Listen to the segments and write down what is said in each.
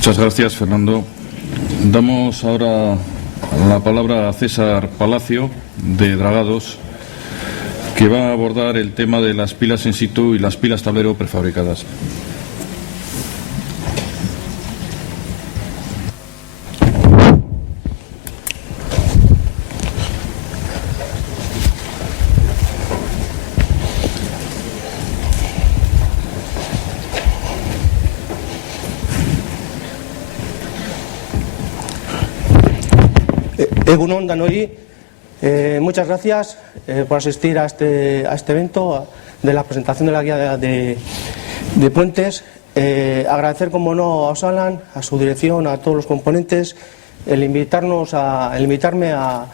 Muchas gracias, Fernando. Damos ahora la palabra a César Palacio, de Dragados, que va a abordar el tema de las pilas in situ y las pilas tablero prefabricadas. Egunon Danoi, muchas gracias por asistir a este evento de la presentación de la guía de puentes. Agradecer, como no, a Osalan, a su dirección, a todos los componentes, el invitarme a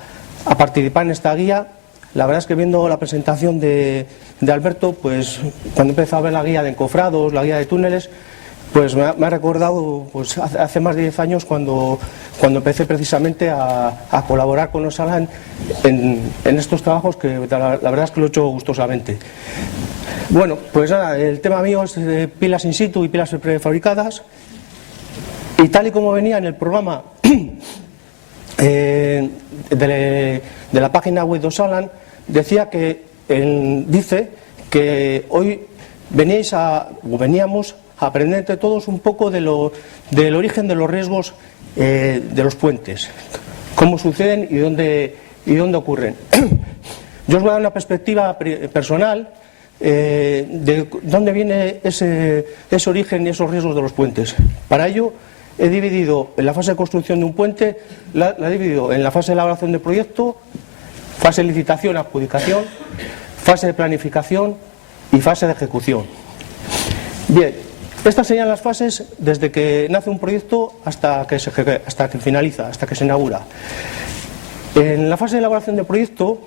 participar en esta guía. La verdad es que viendo la presentación de Alberto, pues cuando empezó a ver la guía de encofrados, la guía de túneles, pues me ha recordado pues, hace más de 10 años cuando empecé precisamente a colaborar con Osalan en estos trabajos, que la verdad es que lo he hecho gustosamente. Bueno, pues nada, el tema mío es de pilas in situ y pilas prefabricadas, y tal y como venía en el programa de la página web de Osalan, dice que hoy veníamos a aprender entre todos un poco del origen de los riesgos de los puentes, cómo suceden y dónde ocurren. Yo os voy a dar una perspectiva personal de dónde viene ese origen y esos riesgos de los puentes. Para ello he dividido en la fase de construcción de un puente, la he dividido en la fase de elaboración de proyecto, fase de licitación, adjudicación, fase de planificación y fase de ejecución. Bien. Estas serían las fases desde que nace un proyecto hasta que finaliza, hasta que se inaugura. En la fase de elaboración de proyecto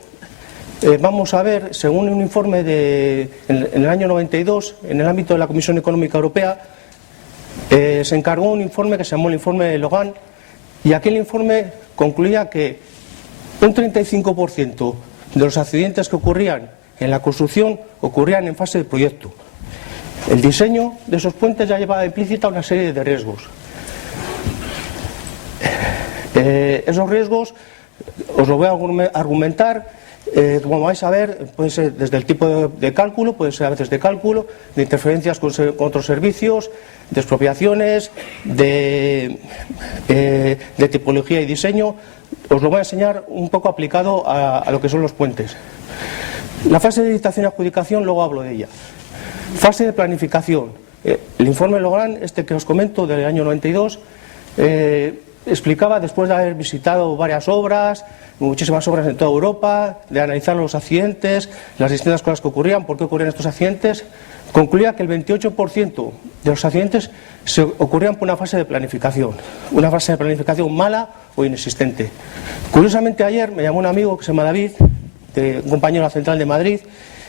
vamos a ver, según un informe en el año 92, en el ámbito de la Comisión Económica Europea, se encargó un informe que se llamó el informe de Logan, y aquel informe concluía que un 35% de los accidentes que ocurrían en la construcción ocurrían en fase de proyecto. El diseño de esos puentes ya llevaba implícita una serie de riesgos. Esos riesgos os los voy a argumentar, como vais a ver, puede ser desde el tipo de cálculo, puede ser a veces de cálculo, de interferencias con otros servicios, de expropiaciones, de tipología y diseño. Os lo voy a enseñar un poco aplicado a lo que son los puentes. La fase de licitación y adjudicación, luego hablo de ella. Fase de planificación. El informe Logan, que os comento, del año 92, explicaba, después de haber visitado varias obras, muchísimas obras en toda Europa, de analizar los accidentes, las distintas cosas que ocurrían, por qué ocurrían estos accidentes, concluía que el 28% de los accidentes ocurrían por una fase de planificación mala o inexistente. Curiosamente, ayer me llamó un amigo que se llama David, un compañero de la Central de Madrid,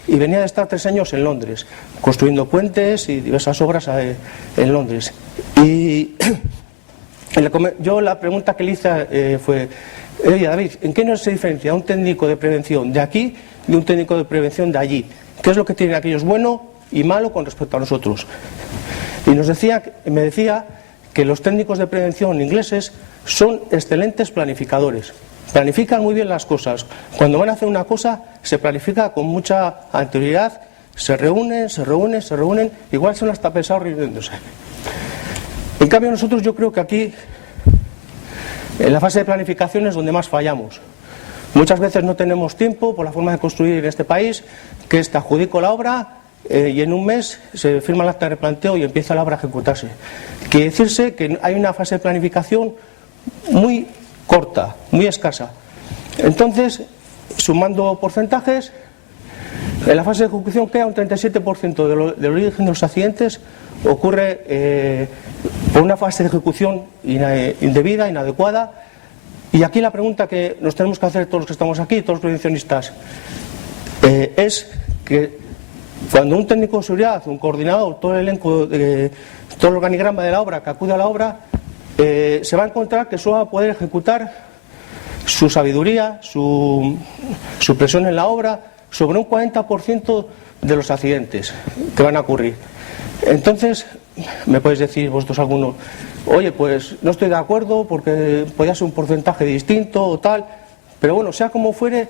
y venía de estar 3 años en Londres, construyendo puentes y diversas obras en Londres. Y yo la pregunta que le hice fue: oye, David, ¿en qué se diferencia un técnico de prevención de aquí de un técnico de prevención de allí? ¿Qué es lo que tienen aquellos bueno y malo con respecto a nosotros? Y me decía que los técnicos de prevención ingleses son excelentes planificadores. Planifican muy bien las cosas. Cuando van a hacer una cosa, se planifica con mucha anterioridad, se reúnen, igual son hasta pesados riéndose. En cambio, nosotros, yo creo que aquí, en la fase de planificación, es donde más fallamos. Muchas veces no tenemos tiempo, por la forma de construir en este país, que te adjudico la obra y en un mes se firma el acta de replanteo y empieza la obra a ejecutarse. Quiere decirse que hay una fase de planificación muy corta, muy escasa. Entonces, sumando porcentajes, en la fase de ejecución queda un 37% del origen de los accidentes ocurre por una fase de ejecución indebida, inadecuada. Y aquí la pregunta que nos tenemos que hacer todos los que estamos aquí, todos los prevencionistas, es que cuando un técnico de seguridad, un coordinador, todo el elenco, todo el organigrama de la obra que acude a la obra, se va a encontrar que solo va a poder ejecutar su sabiduría, su presión en la obra, sobre un 40% de los accidentes que van a ocurrir. Entonces, me podéis decir vosotros algunos, oye, pues no estoy de acuerdo porque podría ser un porcentaje distinto o tal, pero bueno, sea como fuere,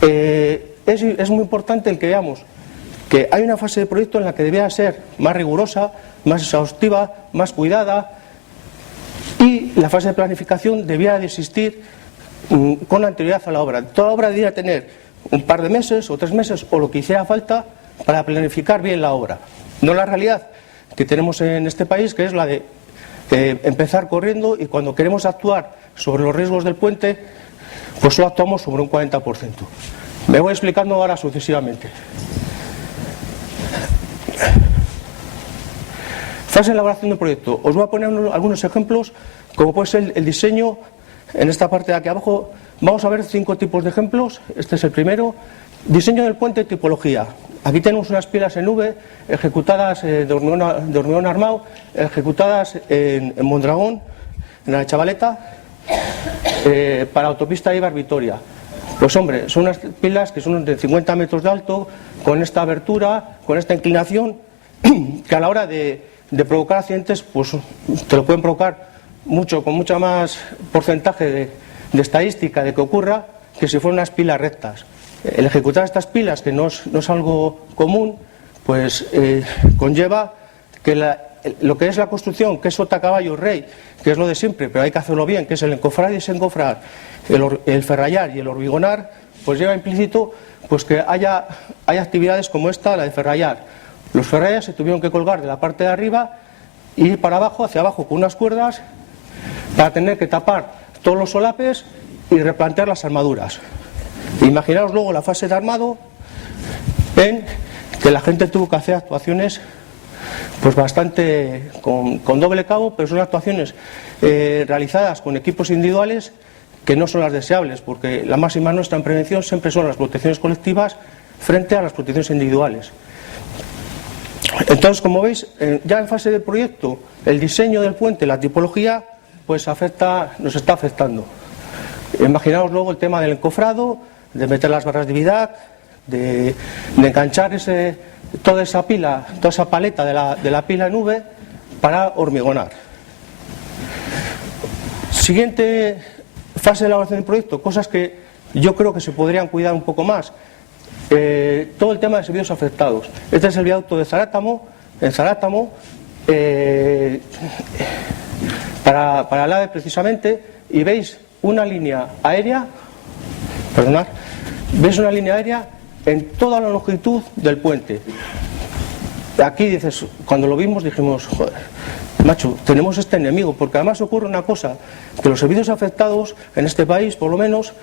es muy importante el que veamos que hay una fase de proyecto en la que debía ser más rigurosa, más exhaustiva, más cuidada, y la fase de planificación debía de existir con anterioridad a la obra. Toda obra debía tener un par de meses o 3 meses o lo que hiciera falta para planificar bien la obra. No la realidad que tenemos en este país, que es la de empezar corriendo, y cuando queremos actuar sobre los riesgos del puente, pues solo actuamos sobre un 40%. Me voy explicando ahora sucesivamente. Fase de elaboración del proyecto. Os voy a poner algunos ejemplos, como puede ser el diseño. En esta parte de aquí abajo vamos a ver 5 tipos de ejemplos. Este es el primero. Diseño del puente, tipología. Aquí tenemos unas pilas en V ejecutadas de hormigón armado, ejecutadas en Mondragón, en la Chavaleta, para autopista Eibar-Vitoria. Pues hombre, son unas pilas que son de 50 metros de alto, con esta abertura, con esta inclinación, que a la hora de provocar accidentes, pues te lo pueden provocar con mucho más porcentaje de estadística de que ocurra que si fueran unas pilas rectas. El ejecutar estas pilas, que no es algo común, pues conlleva que lo que es la construcción, que es sota, caballo, rey, que es lo de siempre, pero hay que hacerlo bien, que es el encofrar y desencofrar, el ferrallar y el hormigonar, pues lleva implícito pues que haya actividades como esta, la de ferrallar. Los ferrallas se tuvieron que colgar de la parte de arriba y ir para abajo, hacia abajo, con unas cuerdas, para tener que tapar todos los solapes y replantear las armaduras. Imaginaos luego la fase de armado, en que la gente tuvo que hacer actuaciones pues bastante con doble cabo, pero son actuaciones realizadas con equipos individuales que no son las deseables, porque la máxima nuestra en prevención siempre son las protecciones colectivas frente a las protecciones individuales. Entonces, como veis, ya en fase de proyecto, el diseño del puente, la tipología, pues nos está afectando. Imaginaos luego el tema del encofrado, de meter las barras de Vidac, de enganchar toda esa paleta de la pila en V para hormigonar. Siguiente fase de elaboración del proyecto, cosas que yo creo que se podrían cuidar un poco más. Todo el tema de servicios afectados. Este es el viaducto de Zarátamo, en Zarátamo, para el AVE precisamente, y veis una línea aérea, veis una línea aérea en toda la longitud del puente. Aquí dices, cuando lo vimos dijimos, joder, macho, tenemos este enemigo, porque además ocurre una cosa, que los servicios afectados en este país, por lo menos,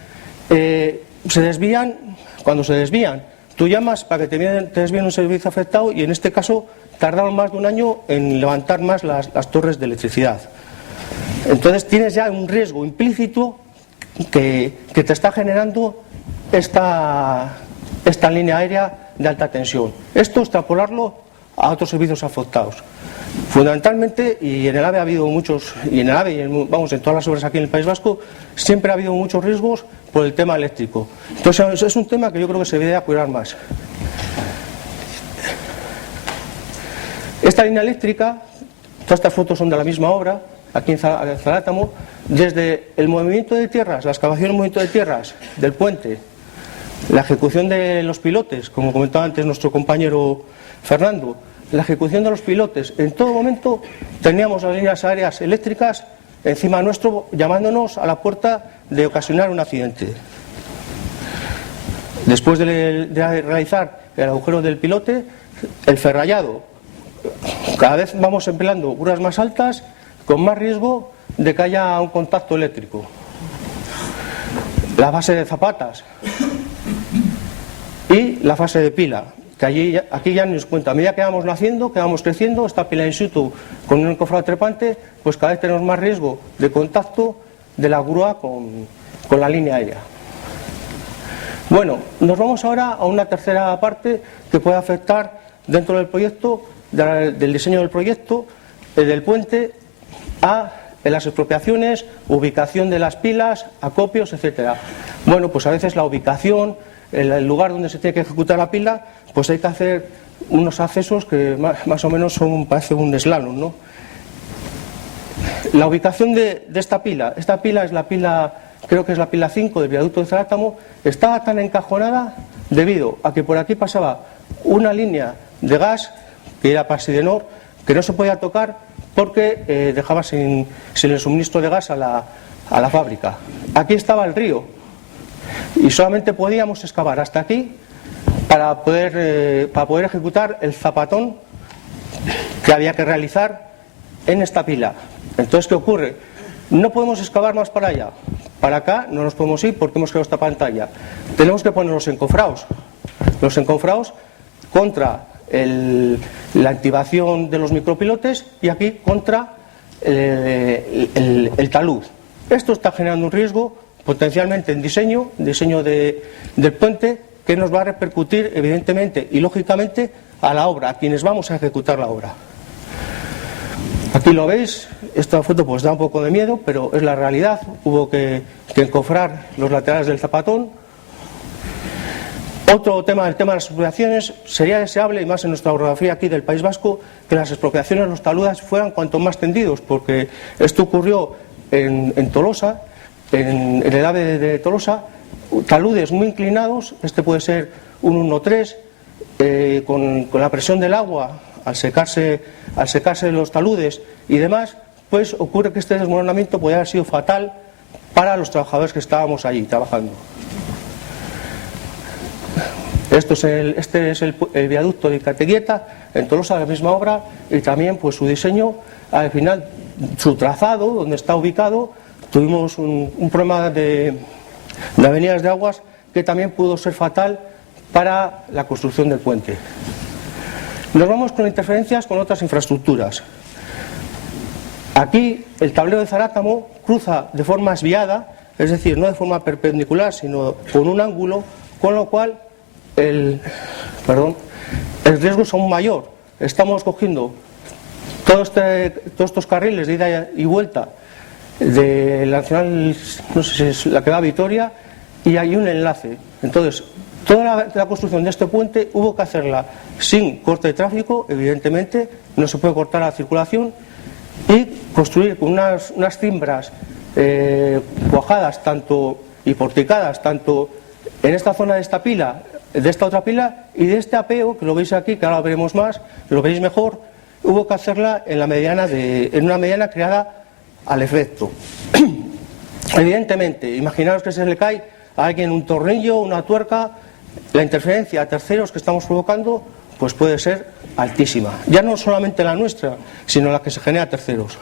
se desvían. Cuando se desvían, tú llamas para que te desvíen un servicio afectado, y en este caso tardaron más de un año en levantar más las torres de electricidad. Entonces tienes ya un riesgo implícito que te está generando esta línea aérea de alta tensión. Esto extrapolarlo a otros servicios afectados. Fundamentalmente, y en el AVE ha habido muchos, y en el AVE y en todas las obras aquí en el País Vasco, siempre ha habido muchos riesgos por el tema eléctrico. Entonces es un tema que yo creo que se debería cuidar más. Esta línea eléctrica, todas estas fotos son de la misma obra, aquí en Zarátamo, desde el movimiento de tierras, la excavación del movimiento de tierras del puente, la ejecución de los pilotes, como comentaba antes nuestro compañero Fernando, la ejecución de los pilotes, en todo momento teníamos las líneas aéreas eléctricas encima nuestro, llamándonos a la puerta de ocasionar un accidente. Después de realizar el agujero del pilote, el ferrallado. Cada vez vamos empleando grúas más altas, con más riesgo de que haya un contacto eléctrico. La fase de zapatas y la fase de pila, que aquí ya nos cuenta, a medida que vamos naciendo, que vamos creciendo, esta pila in situ con un encofrado trepante, pues cada vez tenemos más riesgo de contacto de la grúa con la línea aérea. Bueno, nos vamos ahora a una tercera parte que puede afectar dentro del proyecto, del diseño del proyecto, del puente, a las expropiaciones, ubicación de las pilas, acopios, etcétera. Bueno, pues a veces la ubicación, el lugar donde se tiene que ejecutar la pila, pues hay que hacer unos accesos que más o menos parece un slalom, ¿no? La ubicación de esta pila es la pila, creo que es la pila 5 del viaducto de Zarátamo, estaba tan encajonada debido a que por aquí pasaba una línea de gas, que era Pasidenor, que no se podía tocar porque dejaba sin el suministro de gas a la fábrica. Aquí estaba el río y solamente podíamos excavar hasta aquí para poder ejecutar el zapatón que había que realizar en esta pila. Entonces, ¿qué ocurre? No podemos excavar más para allá. Para acá no nos podemos ir porque hemos creado esta pantalla. Tenemos que poner los encofrados. Los encofrados contra la activación de los micropilotes y aquí contra el talud. Esto está generando un riesgo potencialmente en diseño del puente, que nos va a repercutir evidentemente y lógicamente a la obra, a quienes vamos a ejecutar la obra. Aquí lo veis, esta foto pues da un poco de miedo, pero es la realidad. Hubo que encofrar los laterales del zapatón. Otro tema, el tema de las expropiaciones, sería deseable, y más en nuestra orografía aquí del País Vasco, que las expropiaciones, los taludes, fueran cuanto más tendidos, porque esto ocurrió en Tolosa, en el AVE de Tolosa, taludes muy inclinados, este puede ser un 1.3, con la presión del agua, al secarse los taludes y demás, pues ocurre que este desmoronamiento puede haber sido fatal para los trabajadores que estábamos allí trabajando. Este es el viaducto de Categuieta, en Tolosa, la misma obra, y también pues su diseño, al final, su trazado, donde está ubicado, tuvimos un problema de avenidas de aguas que también pudo ser fatal para la construcción del puente. Nos vamos con interferencias con otras infraestructuras. Aquí el tablero de Zarátamo cruza de forma esviada, es decir, no de forma perpendicular, sino con un ángulo, con lo cual el riesgo es aún mayor. Estamos cogiendo todos estos carriles de ida y vuelta de la nacional, no sé si es la que va a Vitoria, y hay un enlace. Entonces, toda la construcción de este puente hubo que hacerla sin corte de tráfico, evidentemente, no se puede cortar la circulación, y construir con unas cimbras cuajadas y porticadas tanto en esta zona de esta pila, de esta otra pila y de este apeo, que lo veis aquí, que ahora lo veremos más, lo veis mejor, hubo que hacerla en una mediana creada al efecto. Evidentemente, imaginaos que se le cae a alguien un tornillo, una tuerca, la interferencia a terceros que estamos provocando pues puede ser altísima. Ya no solamente la nuestra, sino la que se genera a terceros.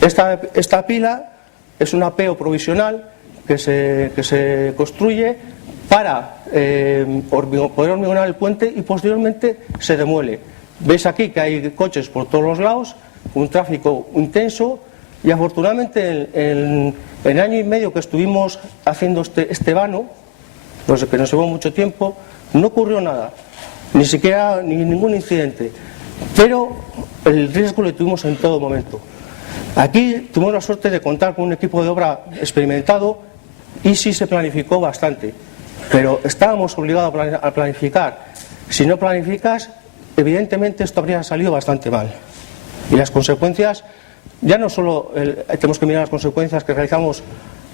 Esta pila es un apeo provisional que se construye para poder hormigonar el puente y posteriormente se demuele. Veis aquí que hay coches por todos los lados, un tráfico intenso, y afortunadamente en el año y medio que estuvimos haciendo este vano, pues que nos llevó mucho tiempo, no ocurrió nada, ni ningún incidente, pero el riesgo lo tuvimos en todo momento. Aquí tuvimos la suerte de contar con un equipo de obra experimentado y sí se planificó bastante, pero estábamos obligados a planificar. Si no planificas, evidentemente esto habría salido bastante mal. Y las consecuencias, ya no solo tenemos que mirar las consecuencias que realizamos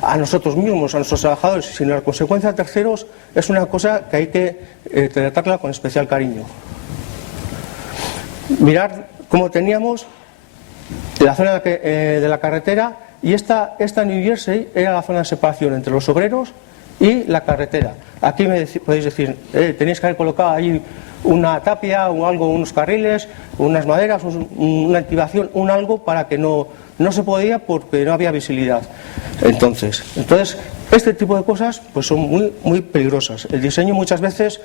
a nosotros mismos, a nuestros trabajadores, sino las consecuencias a terceros, es una cosa que hay que tratarla con especial cariño. Mirad cómo teníamos la zona de la carretera, y esta New Jersey era la zona de separación entre los obreros y la carretera. Aquí podéis decir, tenéis que haber colocado ahí una tapia o algo, unos carriles, unas maderas, una activación, un algo, para que no se podía porque no había visibilidad. Entonces este tipo de cosas pues son muy, muy peligrosas. El diseño muchas veces,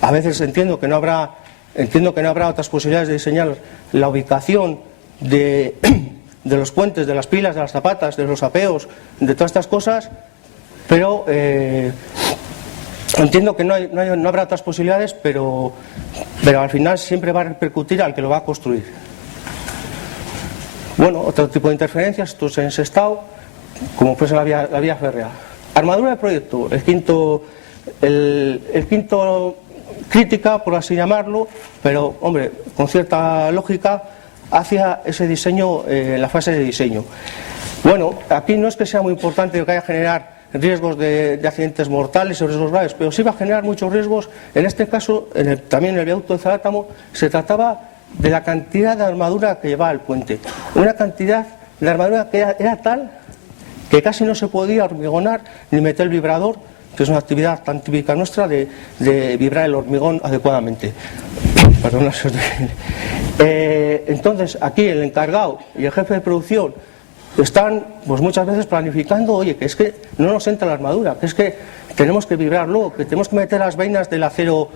a veces entiendo que no habrá otras posibilidades de diseñar la ubicación de los puentes, de las pilas, de las zapatas, de los apeos, de todas estas cosas, pero entiendo que no habrá otras posibilidades, pero al final siempre va a repercutir al que lo va a construir. Bueno, otro tipo de interferencias, esto es en Sestao, como fuese la vía férrea. Armadura de proyecto, el quinto crítica, por así llamarlo, pero, hombre, con cierta lógica, hacia ese diseño, la fase de diseño. Bueno, aquí no es que sea muy importante que vaya a generar riesgos de accidentes mortales o riesgos graves, pero sí va a generar muchos riesgos. En este caso, también en el viaducto de Zarátamo, se trataba de la cantidad de armadura que llevaba el puente. Una cantidad de armadura que era tal que casi no se podía hormigonar ni meter el vibrador, que es una actividad tan típica nuestra de vibrar el hormigón adecuadamente. Perdona, entonces, aquí el encargado y el jefe de producción están pues muchas veces planificando, oye, que es que no nos entra la armadura, que es que tenemos que vibrarlo, que tenemos que meter las vainas del acero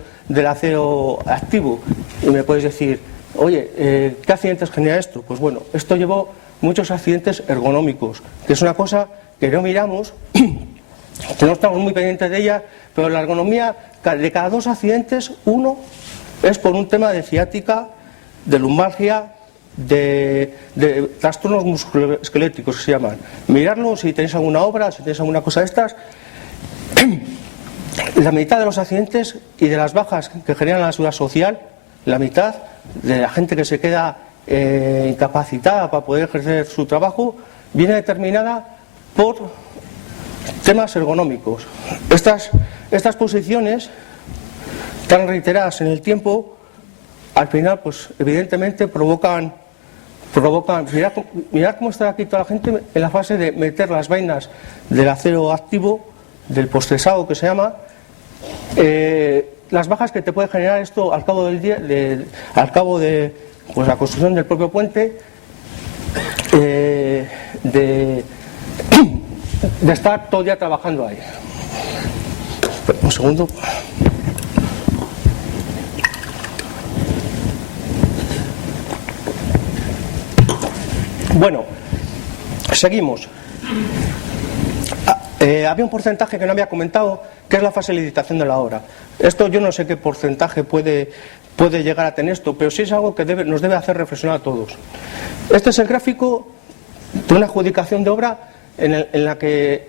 activo. Y me puedes decir, oye, ¿qué accidentes genera esto? Pues bueno, esto llevó muchos accidentes ergonómicos, que es una cosa que no miramos, que no estamos muy pendientes de ella, pero la ergonomía, de cada 2 accidentes, 1 es por un tema de ciática, de lumbalgia, de trastornos musculoesqueléticos que se llaman. Mirarlo si tenéis alguna obra, si tenéis alguna cosa de estas. La mitad de los accidentes y de las bajas que generan la seguridad social, la mitad de la gente que se queda incapacitada para poder ejercer su trabajo, viene determinada por temas ergonómicos. Estas posiciones tan reiteradas en el tiempo, al final, pues evidentemente provocan mirad cómo está aquí toda la gente en la fase de meter las vainas del acero activo, del postresado que se llama, las bajas que te puede generar esto al cabo del día, al cabo de pues, la construcción del propio puente, de estar todo el día trabajando ahí. Un segundo. Bueno, seguimos. Había un porcentaje que no había comentado, que es la fase de licitación de la obra. Esto yo no sé qué porcentaje puede llegar a tener esto, pero sí es algo que nos debe hacer reflexionar a todos. Este es el gráfico de una adjudicación de obra en la que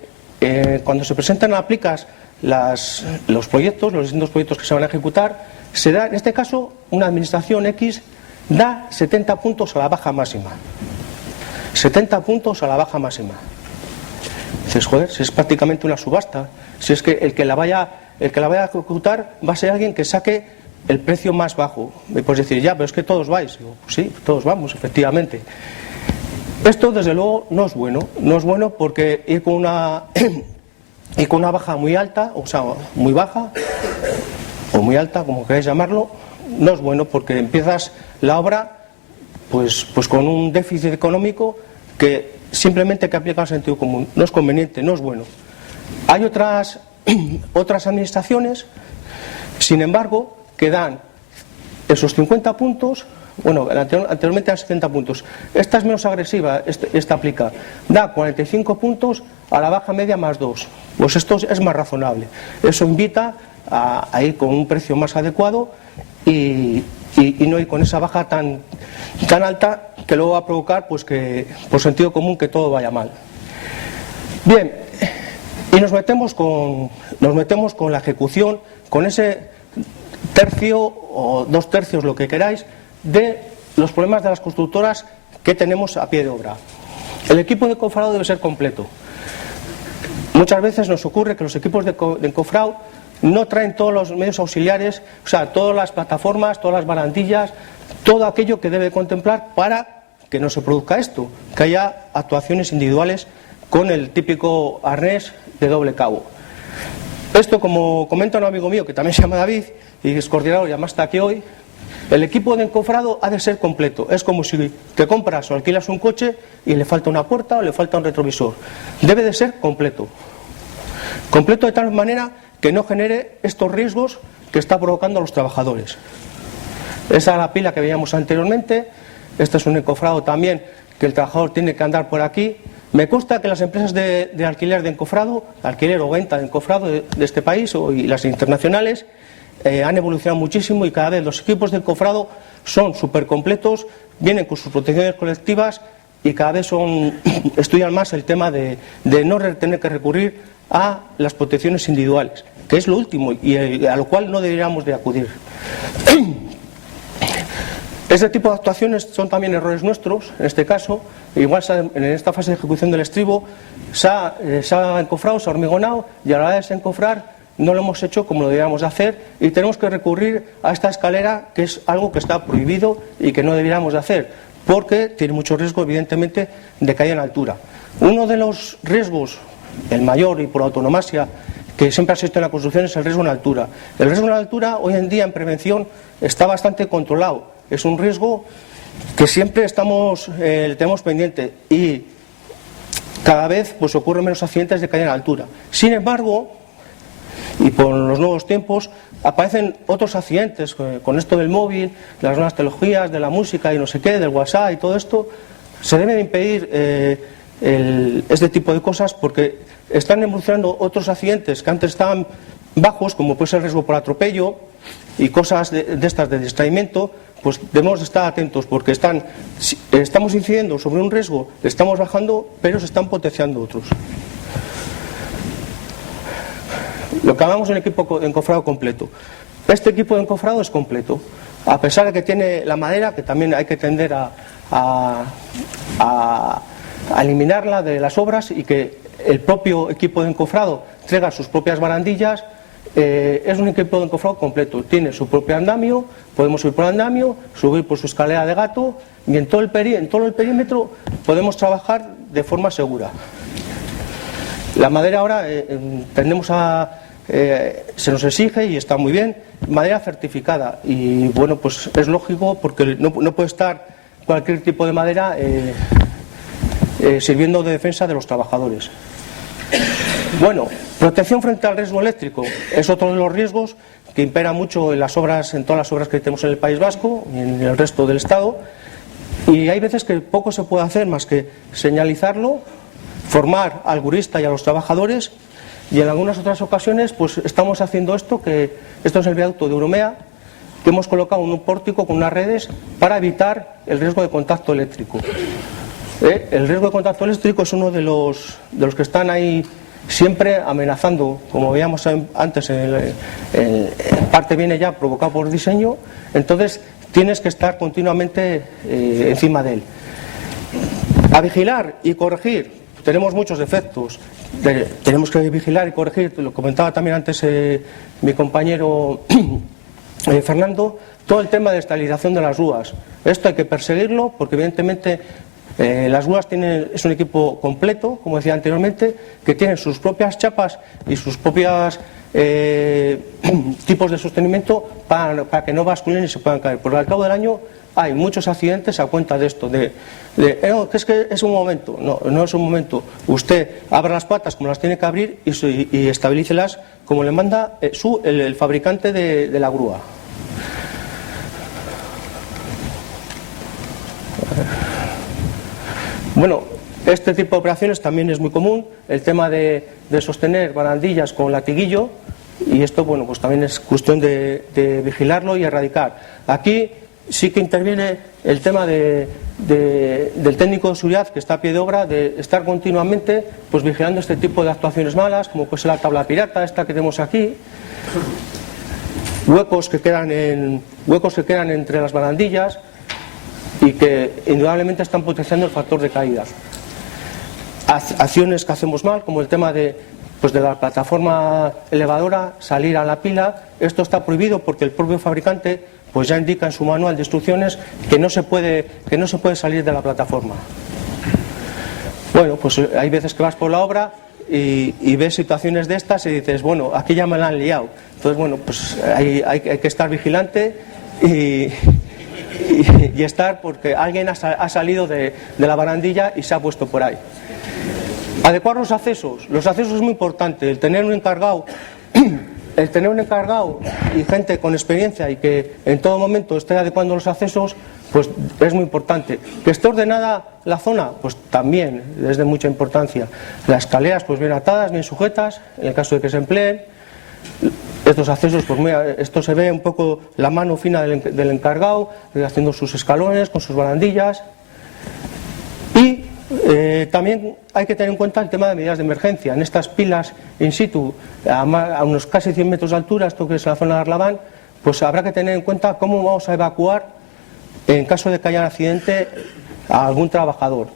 cuando se presentan aplicas los proyectos, los distintos proyectos que se van a ejecutar, se da, en este caso, una administración X da 70 puntos a la baja máxima. 70 puntos a la baja máxima. Dices, joder, si es prácticamente una subasta, si es que el que la vaya a ejecutar va a ser alguien que saque el precio más bajo. Me puedes decir, ya, pero es que todos vais. Digo, pues sí, todos vamos, efectivamente. Esto, desde luego, no es bueno porque ir con una baja muy alta, o sea, muy baja, o muy alta, como queráis llamarlo, no es bueno porque empiezas la obra pues con un déficit económico que simplemente que aplica el sentido común. No es conveniente, no es bueno. Hay otras administraciones, sin embargo, que dan esos 50 puntos, bueno, anteriormente eran 70 puntos. Esta es menos agresiva, esta aplica. Da 45 puntos a la baja media más 2. Pues esto es más razonable. Eso invita a ir con un precio más adecuado y no ir con esa baja tan alta que luego va a provocar pues que por sentido común que todo vaya mal. Bien, y nos metemos con la ejecución, con ese tercio o 2 tercios, lo que queráis, de los problemas de las constructoras que tenemos a pie de obra. El equipo de encofrado debe ser completo. Muchas veces nos ocurre que los equipos de encofrado no traen todos los medios auxiliares, o sea, todas las plataformas, todas las barandillas, todo aquello que debe contemplar para que no se produzca esto, que haya actuaciones individuales con el típico arnés de doble cabo. Esto, como comenta un amigo mío que también se llama David y es coordinador y además está aquí hoy, el equipo de encofrado ha de ser completo. Es como si te compras o alquilas un coche y le falta una puerta o le falta un retrovisor. Debe de ser completo. Completo de tal manera que no genere estos riesgos que está provocando a los trabajadores. Esa es la pila que veíamos anteriormente. Este es un encofrado también que el trabajador tiene que andar por aquí. Me consta que las empresas de alquiler de encofrado, alquiler o venta de encofrado de este país y las internacionales han evolucionado muchísimo y cada vez los equipos de encofrado son súper completos, vienen con sus protecciones colectivas y cada vez estudian más el tema de no tener que recurrir a las protecciones individuales. que es lo último y a lo cual no deberíamos de acudir. Este tipo de actuaciones son también errores nuestros, en este caso. Igual en esta fase de ejecución del estribo se ha encofrado, se ha hormigonado, y a la hora de desencofrar no lo hemos hecho como lo deberíamos de hacer, y tenemos que recurrir a esta escalera, que es algo que está prohibido y que no deberíamos de hacer, porque tiene mucho riesgo, evidentemente, de caída en altura. Uno de los riesgos, el mayor y por autonomasia, que siempre ha existido en la construcción, es el riesgo en altura. El riesgo en altura hoy en día en prevención está bastante controlado. Es un riesgo que siempre tenemos pendiente, y cada vez pues ocurren menos accidentes de caída en altura. Sin embargo, y por los nuevos tiempos, aparecen otros accidentes con esto del móvil, de las nuevas tecnologías, de la música y no sé qué, del WhatsApp y todo esto. Se debe de impedir este tipo de cosas, porque están evolucionando otros accidentes que antes estaban bajos, como puede ser el riesgo por atropello y cosas de estas de distraimiento. Pues debemos estar atentos, porque estamos incidiendo sobre un riesgo, estamos bajando, pero se están potenciando otros. Lo que llamamos un equipo de encofrado completo. Este equipo de encofrado es completo, a pesar de que tiene la madera, que también hay que tender a eliminarla de las obras, y que el propio equipo de encofrado traiga sus propias barandillas. Es un equipo de encofrado completo, tiene su propio andamio, podemos subir por el andamio, subir por su escalera de gato, y en todo el perímetro podemos trabajar de forma segura. La madera ahora se nos exige, y está muy bien, madera certificada, y bueno, pues es lógico, porque no puede estar cualquier tipo de madera sirviendo de defensa de los trabajadores. Bueno, protección frente al riesgo eléctrico es otro de los riesgos que impera mucho en todas las obras que tenemos en el País Vasco y en el resto del Estado, y hay veces que poco se puede hacer más que señalizarlo, formar al gurista y a los trabajadores, y en algunas otras ocasiones pues estamos haciendo esto es el viaducto de Urumea, que hemos colocado un pórtico con unas redes para evitar el riesgo de contacto eléctrico. El riesgo de contacto eléctrico es uno de los que están ahí siempre amenazando, como veíamos antes, en parte viene ya provocado por diseño. Entonces tienes que estar continuamente encima de él. A vigilar y corregir, tenemos muchos defectos, tenemos que vigilar y corregir, lo comentaba también antes mi compañero Fernando, todo el tema de estabilización de las grúas. Esto hay que perseguirlo, porque evidentemente las grúas es un equipo completo, como decía anteriormente, que tiene sus propias chapas y sus propios tipos de sostenimiento para que no basculen y se puedan caer. Porque al cabo del año hay muchos accidentes a cuenta de esto, es que es un momento. No es un momento. Usted abra las patas como las tiene que abrir y estabilícelas como le manda el fabricante de la grúa. Bueno, este tipo de operaciones también es muy común, el tema de sostener barandillas con latiguillo, y esto, bueno, pues también es cuestión de vigilarlo y erradicar. Aquí sí que interviene el tema del técnico de seguridad, que está a pie de obra, de estar continuamente pues vigilando este tipo de actuaciones malas, como pues la tabla pirata, esta que tenemos aquí, huecos que quedan entre las barandillas, y que indudablemente están potenciando el factor de caída. Acciones que hacemos mal, como el tema de la plataforma elevadora, salir a la pila. Esto está prohibido porque el propio fabricante pues ya indica en su manual de instrucciones que no se puede salir de la plataforma. Bueno, pues hay veces que vas por la obra y ves situaciones de estas y dices, bueno, aquí ya me la han liado. Entonces, bueno, pues hay que estar vigilante y estar, porque alguien ha salido de la barandilla y se ha puesto por ahí. Adecuar los accesos. Los accesos es muy importante. El tener un encargado y gente con experiencia y que en todo momento esté adecuando los accesos, pues es muy importante. Que esté ordenada la zona, pues también es de mucha importancia. Las escaleras pues bien atadas, bien sujetas, en el caso de que se empleen. Estos accesos, pues esto se ve un poco la mano fina del encargado, haciendo sus escalones con sus barandillas. Y También hay que tener en cuenta el tema de medidas de emergencia. En estas pilas in situ, a unos casi 100 metros de altura, esto que es la zona de Arlabán, pues habrá que tener en cuenta cómo vamos a evacuar en caso de que haya un accidente a algún trabajador.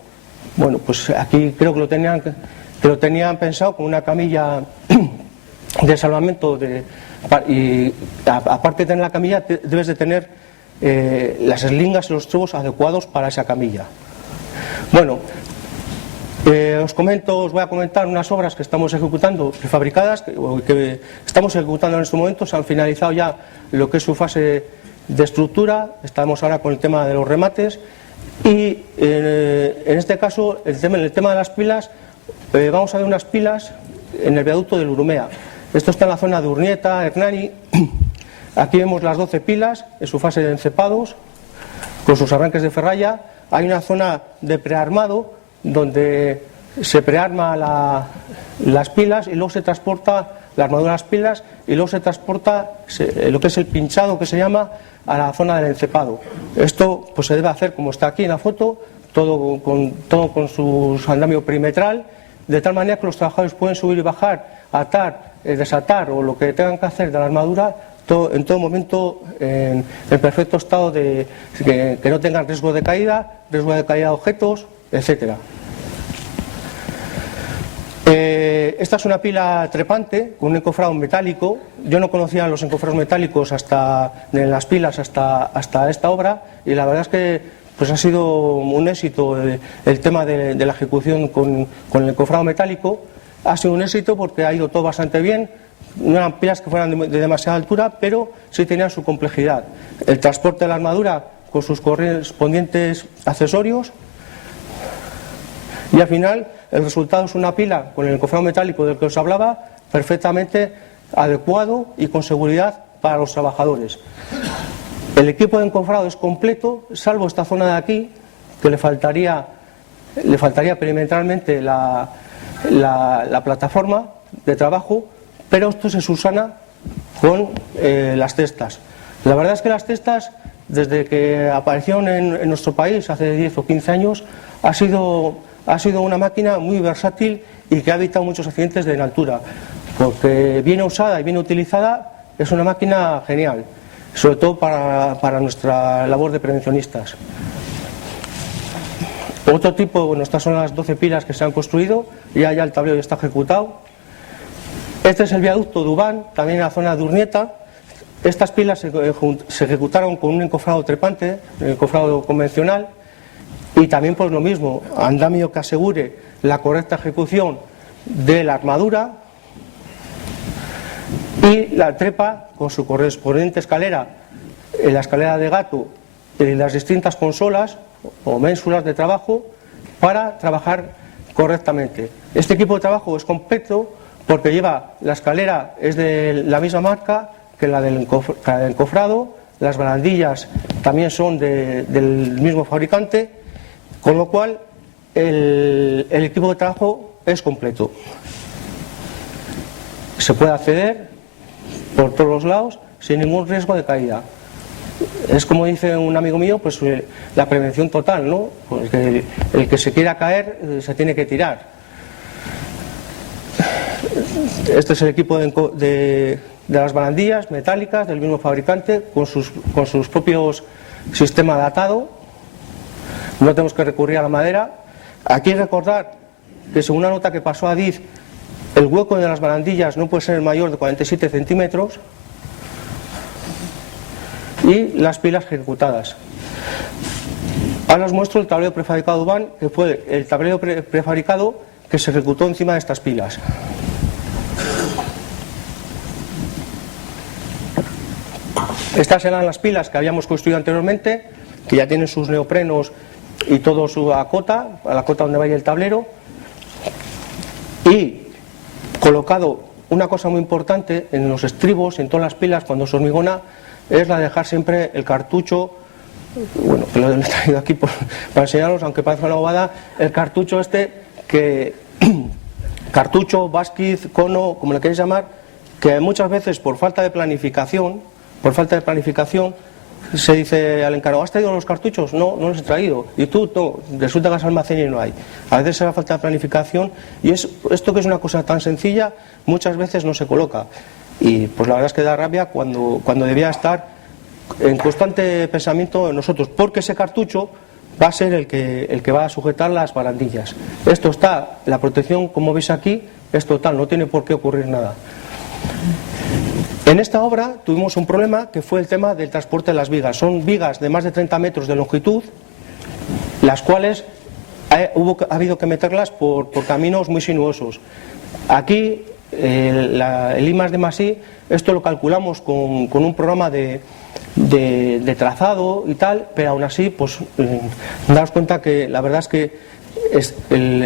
Bueno, pues aquí creo que lo tenían pensado con una camilla de salvamento y aparte de tener la camilla debes de tener las eslingas y los tubos adecuados para esa camilla. Bueno, os voy a comentar unas obras que estamos ejecutando prefabricadas, que estamos ejecutando en estos momentos. Han finalizado ya lo que es su fase de estructura, estamos ahora con el tema de los remates y en este caso, en el tema de las pilas, vamos a ver unas pilas en el viaducto del Urumea. Esto está en la zona de Urnieta, Hernani. Aquí vemos las 12 pilas en su fase de encepados, con sus arranques de ferralla. Hay una zona de prearmado donde se prearma las pilas y luego se transporta la armadura de las pilas y luego se transporta lo que es el pinchado, que se llama, a la zona del encepado. Esto pues se debe hacer como está aquí en la foto, todo con su andamio perimetral, de tal manera que los trabajadores pueden subir y bajar, atar, desatar o lo que tengan que hacer de la armadura en todo momento en perfecto estado de que no tengan riesgo de caída de objetos, etcétera. Esta es una pila trepante con un encofrado metálico. Yo no conocía los encofrados metálicos en las pilas hasta esta obra, y la verdad es que pues ha sido un éxito el tema de la ejecución con el encofrado metálico. Ha sido un éxito porque ha ido todo bastante bien. No eran pilas que fueran de demasiada altura, pero sí tenían su complejidad. El transporte de la armadura con sus correspondientes accesorios, y al final el resultado es una pila con el encofrado metálico del que os hablaba, perfectamente adecuado y con seguridad para los trabajadores. El equipo de encofrado es completo, salvo esta zona de aquí, que le faltaría perimetralmente la plataforma de trabajo, pero esto se subsana con las cestas. La verdad es que las cestas, desde que aparecieron en nuestro país hace 10 o 15 años, ha sido una máquina muy versátil y que ha evitado muchos accidentes en altura, porque bien usada y bien utilizada es una máquina genial, sobre todo para nuestra labor de prevencionistas. Otro tipo, bueno, estas son las 12 pilas que se han construido, ya el tablero ya está ejecutado. Este es el viaducto de Ubán, también en la zona de Urnieta. Estas pilas se ejecutaron con un encofrado trepante, el encofrado convencional, y también pues lo mismo, andamio que asegure la correcta ejecución de la armadura, y la trepa con su correspondiente escalera, la escalera de gato y las distintas consolas o ménsulas de trabajo para trabajar correctamente. Este equipo de trabajo es completo porque lleva la escalera, es de la misma marca que la del encofrado, las barandillas también son del mismo fabricante, con lo cual el equipo de trabajo es completo. Se puede acceder por todos los lados sin ningún riesgo de caída. Es como dice un amigo mío, pues la prevención total, ¿no? Pues el que se quiera caer se tiene que tirar. Este es el equipo de las barandillas metálicas del mismo fabricante con sus propios sistemas de atado. No tenemos que recurrir a la madera. Aquí recordar que según una nota que pasó a DIZ, el hueco de las barandillas no puede ser mayor de 47 centímetros y las pilas ejecutadas. Ahora os muestro el tablero prefabricado Ubán, que fue el tablero prefabricado que se ejecutó encima de estas pilas. Estas eran las pilas que habíamos construido anteriormente, que ya tienen sus neoprenos y todo su acota, a la cota donde vaya el tablero, y colocado una cosa muy importante en los estribos, en todas las pilas cuando se hormigona, es la de dejar siempre el cartucho, bueno, que lo he traído aquí para enseñaros, aunque parezca una bobada, el cartucho cartucho, basquiz, cono, como le queréis llamar, que muchas veces por falta de planificación se dice al encargado, ¿has traído los cartuchos? No, no los he traído. ¿Y tú? No, resulta que vas al almacén y no hay. A veces es la falta de planificación y esto que es una cosa tan sencilla, muchas veces no se coloca. Y pues la verdad es que da rabia cuando debía estar en constante pensamiento en nosotros, porque ese cartucho va a ser el que va a sujetar las barandillas. Esto está, la protección, como veis aquí, es total, no tiene por qué ocurrir nada. En esta obra tuvimos un problema que fue el tema del transporte de las vigas. Son vigas de más de 30 metros de longitud, las cuales ha habido que meterlas por caminos muy sinuosos. Aquí, el I+D+I, esto lo calculamos con un programa de trazado y tal, pero aún así, pues daos cuenta que la verdad es que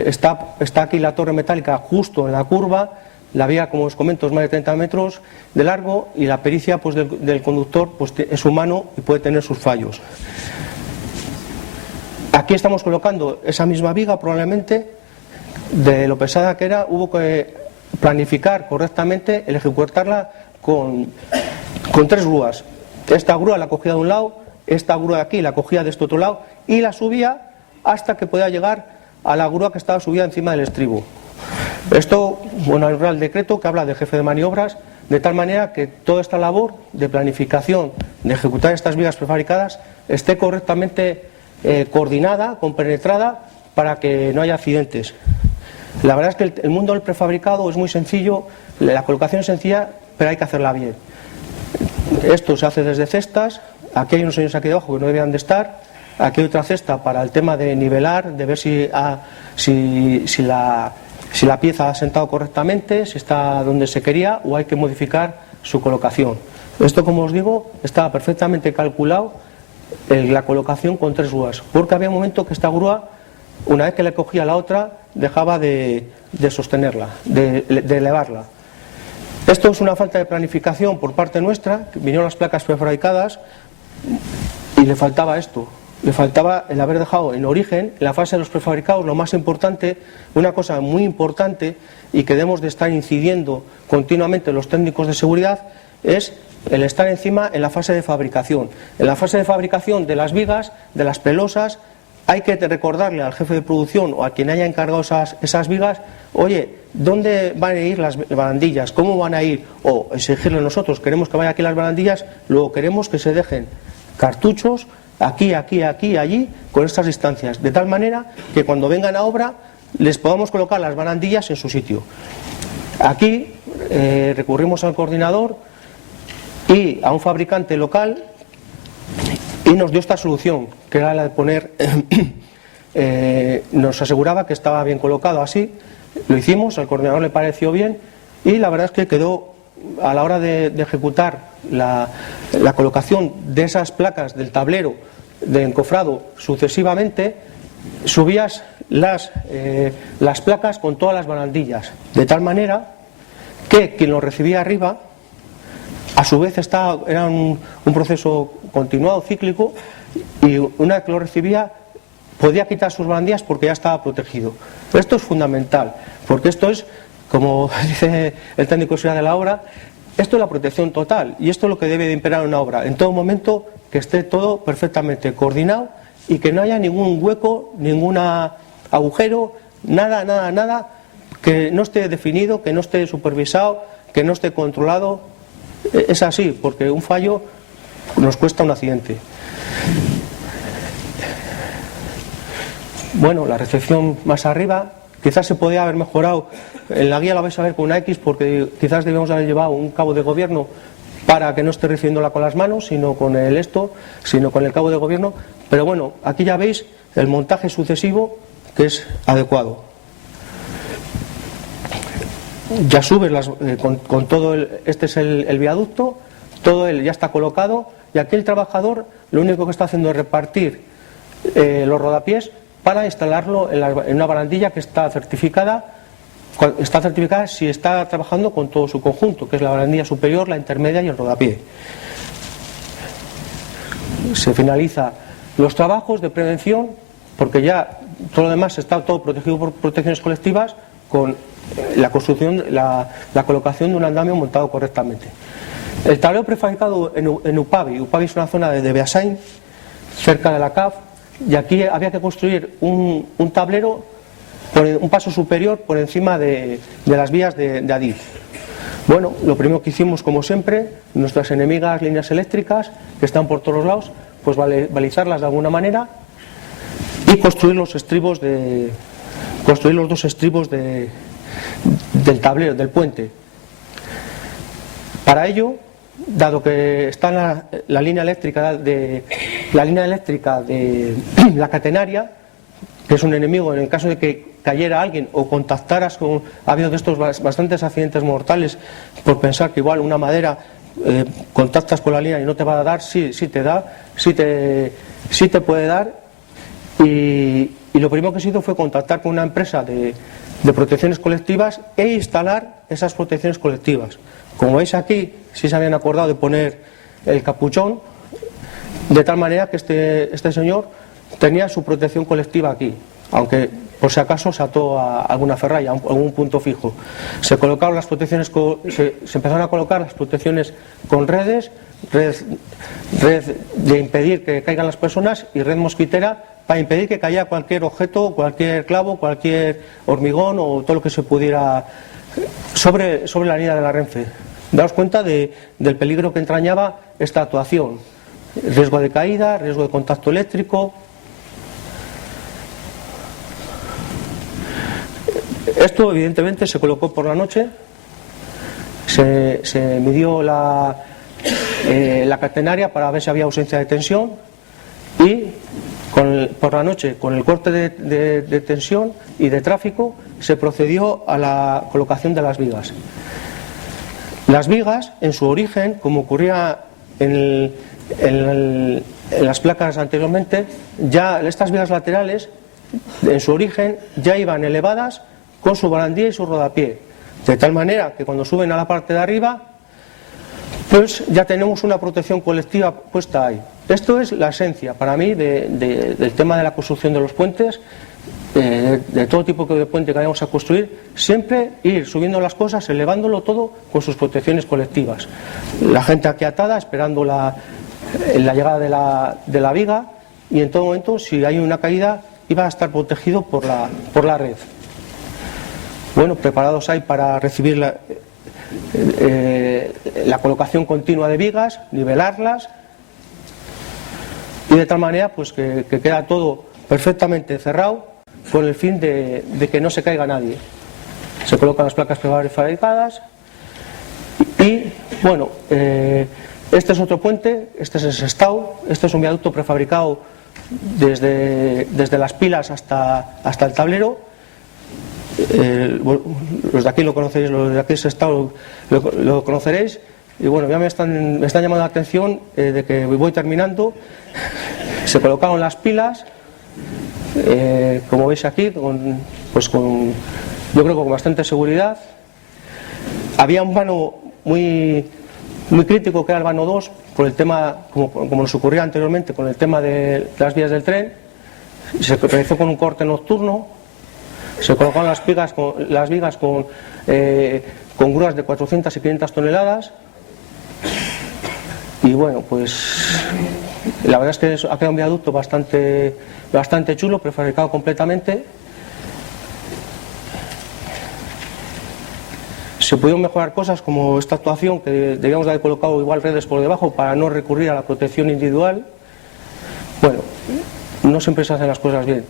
está aquí la torre metálica justo en la curva. La vía, como os comento, es más de 30 metros de largo y la pericia pues, del conductor pues, es humano y puede tener sus fallos. Aquí estamos colocando esa misma viga, probablemente, de lo pesada que era, hubo que planificar correctamente el ejecutarla con 3 grúas. Esta grúa la cogía de un lado, esta grúa de aquí la cogía de este otro lado y la subía hasta que podía llegar a la grúa que estaba subida encima del estribo. Esto, bueno, hay un real decreto que habla de jefe de maniobras, de tal manera que toda esta labor de planificación, de ejecutar estas vigas prefabricadas, esté correctamente coordinada, compenetrada, para que no haya accidentes. La verdad es que el mundo del prefabricado es muy sencillo, la colocación es sencilla, pero hay que hacerla bien. Esto se hace desde cestas, aquí hay unos señores aquí debajo que no debían de estar, aquí hay otra cesta para el tema de nivelar, de ver si la pieza ha sentado correctamente, si está donde se quería o hay que modificar su colocación. Esto, como os digo, estaba perfectamente calculado la colocación con 3 grúas, porque había un momento que esta grúa, una vez que le cogía la otra, dejaba de sostenerla, de elevarla. Esto es una falta de planificación por parte nuestra, vinieron las placas prefabricadas y le faltaba esto. Le faltaba el haber dejado en origen, en la fase de los prefabricados, lo más importante, una cosa muy importante y que debemos de estar incidiendo continuamente los técnicos de seguridad, es el estar encima en la fase de fabricación. En la fase de fabricación de las vigas, de las pelosas, hay que recordarle al jefe de producción o a quien haya encargado esas vigas, oye, ¿dónde van a ir las barandillas? ¿Cómo van a ir? O exigirle nosotros, queremos que vayan aquí las barandillas, luego queremos que se dejen cartuchos aquí, aquí, aquí, allí, con estas distancias, de tal manera que cuando vengan a obra les podamos colocar las barandillas en su sitio. Aquí recurrimos al coordinador y a un fabricante local y nos dio esta solución, que era la de poner, nos aseguraba que estaba bien colocado así, lo hicimos, al coordinador le pareció bien y la verdad es que quedó, a la hora de ejecutar la colocación de esas placas del tablero de encofrado sucesivamente, subías las placas con todas las barandillas, de tal manera que quien lo recibía arriba, a su vez era un proceso continuado, cíclico, y una vez que lo recibía podía quitar sus barandillas porque ya estaba protegido. Esto es fundamental, porque esto es, como dice el técnico de seguridad de la obra, esto es la protección total y esto es lo que debe de imperar en una obra, en todo momento que esté todo perfectamente coordinado y que no haya ningún hueco, ningún agujero, nada que no esté definido, que no esté supervisado, que no esté controlado. Es así, porque un fallo nos cuesta un accidente. Bueno, la recepción más arriba, quizás se podía haber mejorado. En la guía la vais a ver con una X porque quizás debíamos haber llevado un cabo de gobierno para que no esté recibiéndola con las manos, sino con el cabo de gobierno. Pero bueno, aquí ya veis el montaje sucesivo que es adecuado. Ya subes con todo este es el viaducto, todo él ya está colocado y aquí el trabajador lo único que está haciendo es repartir los rodapiés para instalarlo en una barandilla que está certificada si está trabajando con todo su conjunto, que es la barandilla superior, la intermedia y el rodapié. Se finaliza los trabajos de prevención porque ya todo lo demás está todo protegido por protecciones colectivas con la construcción, la colocación de un andamio montado correctamente. El tablero prefabricado en Upavi. Upavi es una zona de Beasain, cerca de la CAF, y aquí había que construir un tablero, un paso superior por encima de las vías de Adif. Bueno, lo primero que hicimos, como siempre, nuestras enemigas líneas eléctricas, que están por todos lados, pues balizarlas de alguna manera y construir los estribos construir los dos estribos del tablero, del puente. Para ello, dado que está la línea eléctrica de la catenaria, que es un enemigo en el caso de que cayera alguien o contactaras con... Ha habido de estos bastantes accidentes mortales por pensar que igual una madera contactas con la línea y no te va a dar. Sí te da, sí te puede dar. Y lo primero que se hizo fue contactar con una empresa de protecciones colectivas e instalar esas protecciones colectivas. Como veis aquí, sí se habían acordado de poner el capuchón, de tal manera que este señor tenía su protección colectiva aquí, aunque por si acaso se ató a alguna ferralla, a algún punto fijo. Se colocaron las protecciones, se empezaron a colocar las protecciones con red de impedir que caigan las personas y red mosquitera para impedir que caiga cualquier objeto, cualquier clavo, cualquier hormigón o todo lo que se pudiera sobre la línea de la Renfe. Daos cuenta del peligro que entrañaba esta actuación. Riesgo de caída, riesgo de contacto eléctrico. Esto evidentemente se colocó por la noche, se midió la catenaria para ver si había ausencia de tensión y por la noche, con el corte de tensión y de tráfico, se procedió a la colocación de las vigas. Las vigas, en su origen, como ocurría en las placas anteriormente, ya estas vigas laterales, en su origen, ya iban elevadas con su barandilla y su rodapié, de tal manera que cuando suben a la parte de arriba, pues ya tenemos una protección colectiva puesta ahí. Esto es la esencia, para mí, del tema de la construcción de los puentes, de todo tipo de puente que vayamos a construir, siempre ir subiendo las cosas, elevándolo todo con sus protecciones colectivas. La gente aquí atada, esperando la llegada de la viga, y en todo momento, si hay una caída, iba a estar protegido por la red. Bueno, preparados hay para recibir la colocación continua de vigas, nivelarlas, y de tal manera pues que queda todo perfectamente cerrado con el fin de que no se caiga nadie. Se colocan las placas prefabricadas y bueno, este es otro puente, este es el Sestao, este es un viaducto prefabricado desde las pilas hasta el tablero. Los de aquí lo conoceréis, los de aquí el Sestao lo conoceréis. Y bueno, ya me están llamando la atención de que voy terminando. Se colocaron las pilas, como veis aquí, yo creo que con bastante seguridad. Había un vano muy crítico que era el vano 2, por el tema, como nos ocurría anteriormente, con el tema de las vías del tren. Se realizó con un corte nocturno. Se colocaron las vigas con grúas de 400 y 500 toneladas. Y bueno, pues la verdad es que ha quedado un viaducto bastante chulo, prefabricado completamente. Se pudieron mejorar cosas como esta actuación, que debíamos de haber colocado igual redes por debajo para no recurrir a la protección individual. Bueno, no siempre se hacen las cosas bien.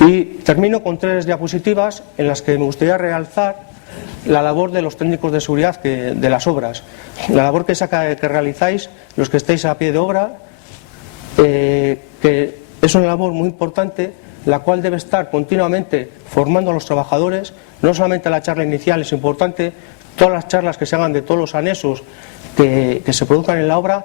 Y termino con 3 diapositivas en las que me gustaría realzar la labor de los técnicos de seguridad de las obras, la labor que realizáis los que estáis a pie de obra, que es una labor muy importante, la cual debe estar continuamente formando a los trabajadores. No solamente la charla inicial es importante, todas las charlas que se hagan de todos los anexos que se produzcan en la obra,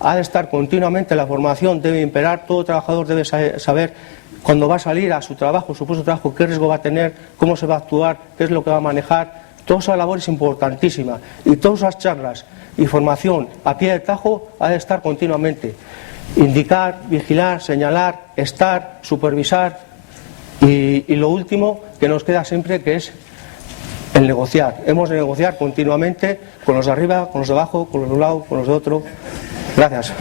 ha de estar continuamente la formación, debe imperar, todo trabajador debe saber cuando va a salir a su trabajo, su puesto de trabajo, qué riesgo va a tener, cómo se va a actuar, qué es lo que va a manejar. Toda esa labor es importantísima y todas esas charlas y formación a pie de tajo ha de estar continuamente. Indicar, vigilar, señalar, estar, supervisar y lo último que nos queda siempre, que es el negociar. Hemos de negociar continuamente con los de arriba, con los de abajo, con los de un lado, con los de otro. Gracias.